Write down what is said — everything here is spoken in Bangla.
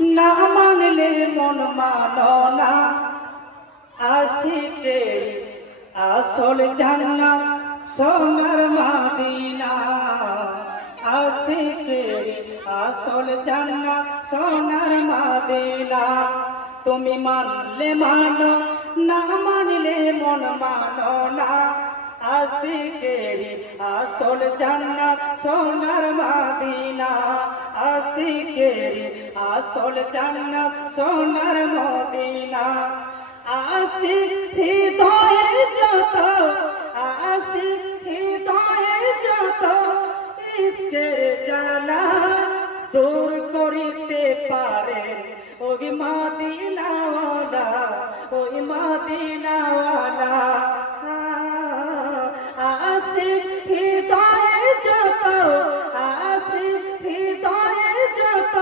না মানলে মন মানো না। আশিকে আসল জান্নাত সোনার মদিনা। আশিকে আসল জান্নাত সোনার মদিনা। তুমি মানলে মানো, না মানলে মন মানো না। আশিকেরি আসল জান্নাত সোনার মদিনা। আশিকেরি আসল জান্নাত সোনার মদিনা। আশিক হৃদয়ে যত, আশিক হৃদয়ে যত ইশকের জ্বালা দূর করিতে পারে ওই মদিনাওয়ালা, ওই মদিনাওয়ালা। আশিক হৃদয়ে যত, আশিক হৃদয়ে যত